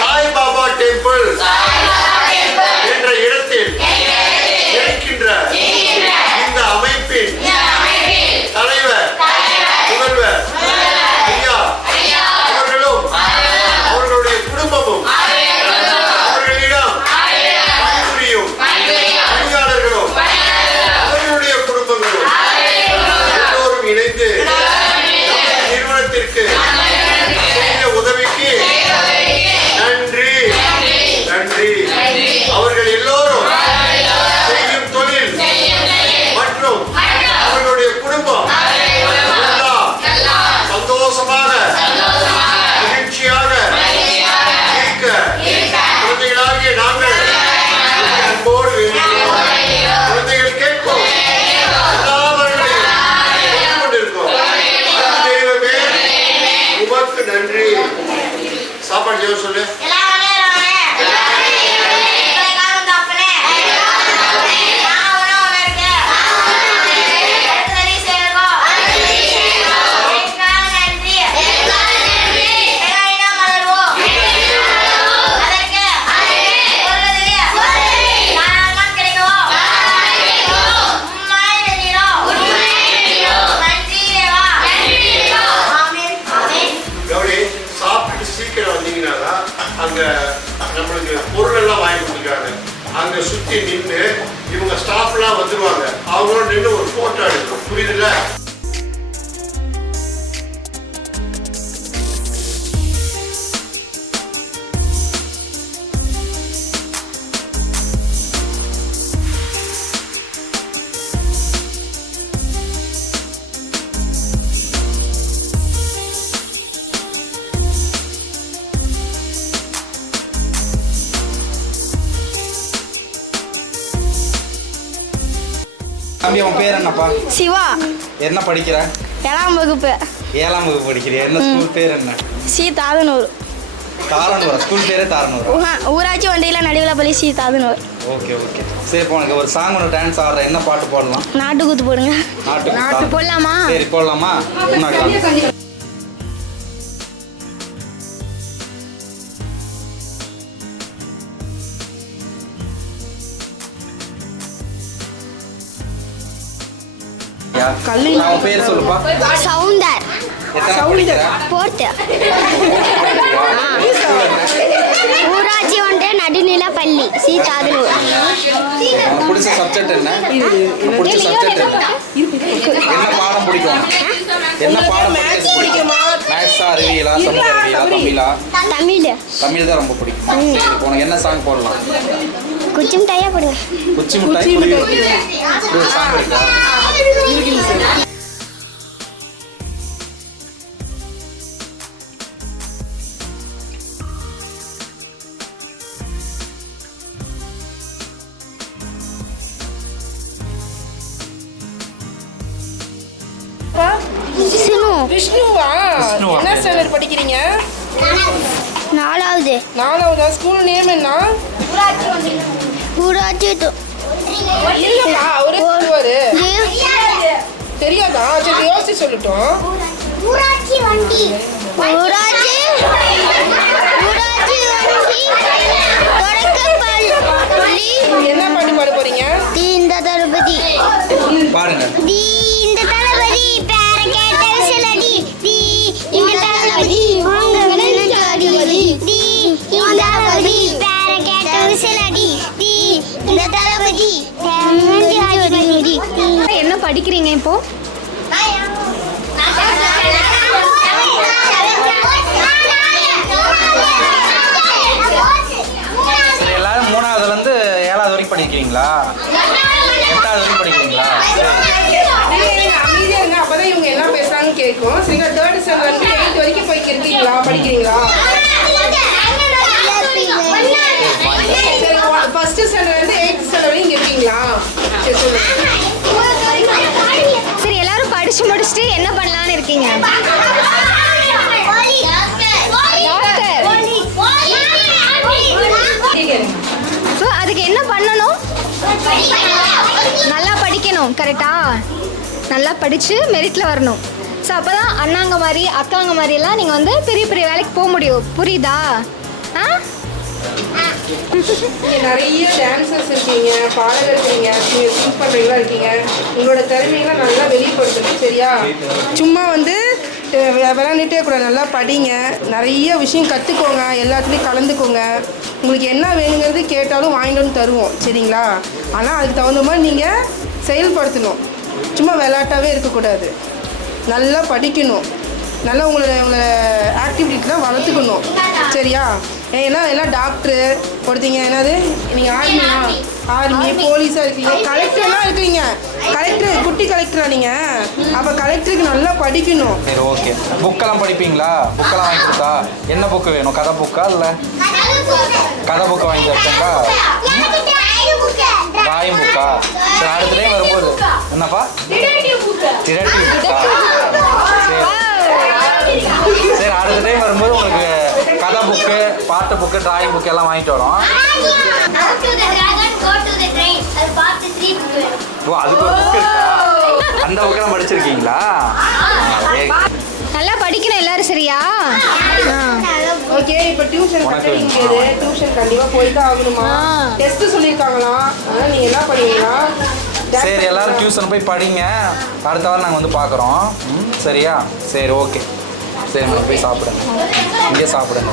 Sai Baba Temple. కాపాడు చేయవచ్చులే அவங்களோட நின்று ஒரு போட்டோ எடுக்கணும். புரியுதுல்ல? தம்பி உன் பேர் என்னப்பா? சிவா. என்ன படிக்கிற? ஏழாம் வகுப்பு. ஏழாம் வகுப்பு படிக்கிறியா? என்ன ஸ்கூல் பேர் என்ன? சி தாதனூர். தாரனூரா ஸ்கூல் பேரே தாரனூரா ஊராட்சி வண்டியில் நடுவிலப்பள்ளி சி தாதனூர். Okay okay. சரி இப்போ உனக்கு ஒரு சாங் ஒன்று டான்ஸ் ஆடுற என்ன பாட்டு போடலாம்? நாட்டுக்கூத்து போடுங்க. நாட்டு நாட்டு போடலாமா? சரி போடலாமா? நான் உன் பேர் சொல்லுப்பா. சவுந்தர். போர்த்து ஊராட்சி ஒன்றிய நடுநிலப்பள்ளி சி. தாதனூர் உனக்கு பிடிச்ச சப்ஜெக்ட் என்ன? பிடிச்ச சப்ஜெக்ட் என்ன? என்ன பாடம் பிடிக்கும்? என்ன பாடம் பிடிக்குமா? மேத்ஸா அறிவியலா சமூக அறிவியலா தமிழா? தமிழ். தமிழ் தான் ரொம்ப பிடிக்குமா. சரி இப்போ உனக்கு என்ன சாங் போடலாம்? குச்சி மிட்டாயா கொடுங்க. குச்சி மிட்டாய் சாங் இருக்கா சினு. விஷ்ணுவா? விஷ்ணுவா? என்ன ஸ்டாண்டர்ட் படிக்கிறீங்க? நாலாவது. நாலாவதா? ஸ்கூல் நேம் என்ன? ஊராட்சி து- இல்லப்பா அவரே சொல்லுவாரு. இது தெரியாதா? சரி யோசிச்சு சொல்லட்டும். ஊராட்சி வண்டி. ஊராட்சி ஊராட்சி வண்டி தொடக்கப்பள்ளி. நீங்க என்ன பாட்டு பாட போறீங்க? இந்த தளபதி. பாருங்க. தி இந்த தளபதி பேர கேட்ட விசிலடி தி இந்த தளபதி வாங்க விளையாடி தி இந்த தளபதி பேர கேட்ட விசிலடி தி இந்த தளபதி என்ன படிக்கிறீங்க இப்போ? படிக்கிறீங்களா? எட்டாவது வரைக்கும் படிக்கிறீங்களா? அப்பதான் இவங்க என்ன பேசுறாங்கன்னு கேட்கும். சரிங்க தேர்ட் ஸ்டாண்டர்ட் வந்து எயிட் வரைக்கும் போய் இருக்கீங்களா படிக்கிறீங்களா? சரி ஃபர்ஸ்ட் ஸ்டாண்டர்ட் வந்து எயிட் ஸ்டாண்டர்ட் வரைக்கும் இருக்கீங்களா? சரி சொல்லுங்க. சரி எல்லாரும் படிச்சு முடிச்சுட்டு என்ன பண்ணலாம்னு இருக்கீங்க? படிக்கணும் கரெக்டாக நல்லா படித்து மெரிட்டில் வரணும். ஸோ அப்போ தான் அண்ணாங்க மாதிரி அக்காங்க மாதிரியெல்லாம் நீங்கள் வந்து பெரிய பெரிய வேலைக்கு போக முடியும். புரியுதா? ஆ? இங்கே நிறைய டான்சர்ஸ் இருக்கீங்க பாடகர் இருக்கீங்க நீங்கள் சிங் பண்ணுறீங்களா இருக்கீங்க. உங்களோட திறமையெல்லாம் நல்லா வெளிப்படுத்தணும் சரியா? சும்மா வந்து விளாண்டுட்டே கூட நல்லா படிங்க. நிறைய விஷயம் கற்றுக்கோங்க எல்லாத்துலேயும் கலந்துக்கோங்க. உங்களுக்கு என்ன வேணுங்கிறது கேட்டாலும் வாங்கிட்டு வந்து தருவோம் சரிங்களா? ஆனால் அதுக்கு தகுந்த மாதிரி நீங்கள் செயல்படுத்தணும். சும்மா விளையாட்டாவே இருக்கக்கூடாது. நல்லா படிக்கணும். நல்லா உங்களோட உங்களோட ஆக்டிவிட்டிலாம் வளர்த்துக்கணும். சரியா? ஏன்னா எல்லாம் டாக்டரு ஒருத்தங்க என்னது? நீங்கள் ஆர்மியா ஆர்மி போலீஸாக இருக்கீங்க. கலெக்டர்லாம் இருக்கீங்க. கலெக்டர் குட்டி கலெக்டரா நீங்கள் அப்போ கலெக்டருக்கு நல்லா படிக்கணும். சரி ஓகே புக்கெல்லாம் படிப்பீங்களா? புக்கெல்லாம் வாங்கி கொடுத்தா? என்ன புக்கு வேணும்? கதை புக்கா இல்லை? கதை புக்கு டிடெக்டிவ் சரி அடுத்த டைம் வரும்போது உங்களுக்கு கதை புக்கு பாட்டு புக்கு டிராயிங் புக்கு எல்லாம் வாங்கிட்டு வரோம். ஓ அதுக்கு ஒரு புக் இருக்கா? அந்த புக்கெல்லாம் படிச்சிருக்கீங்களா? நல்லா படிக்கணும் எல்லாரும் சரியா? ஓகே இப்போ டியூஷன் உனக்கு கட்ட முடியாது டியூஷன் கண்டிப்பாக போய் தான் ஆகணுமா. டெஸ்ட் சொல்லியிருக்காங்களாம் அதனால் நீங்கள் என்ன பண்ணுவீங்களா சரி எல்லாரும் டியூஷன் போய் படிங்க. அடுத்த வாரம் நாங்கள் வந்து பார்க்குறோம் ம் சரியா? சரி ஓகே சரி நம்ம போய் சாப்பிடுங்க. இங்கே சாப்பிடுங்க.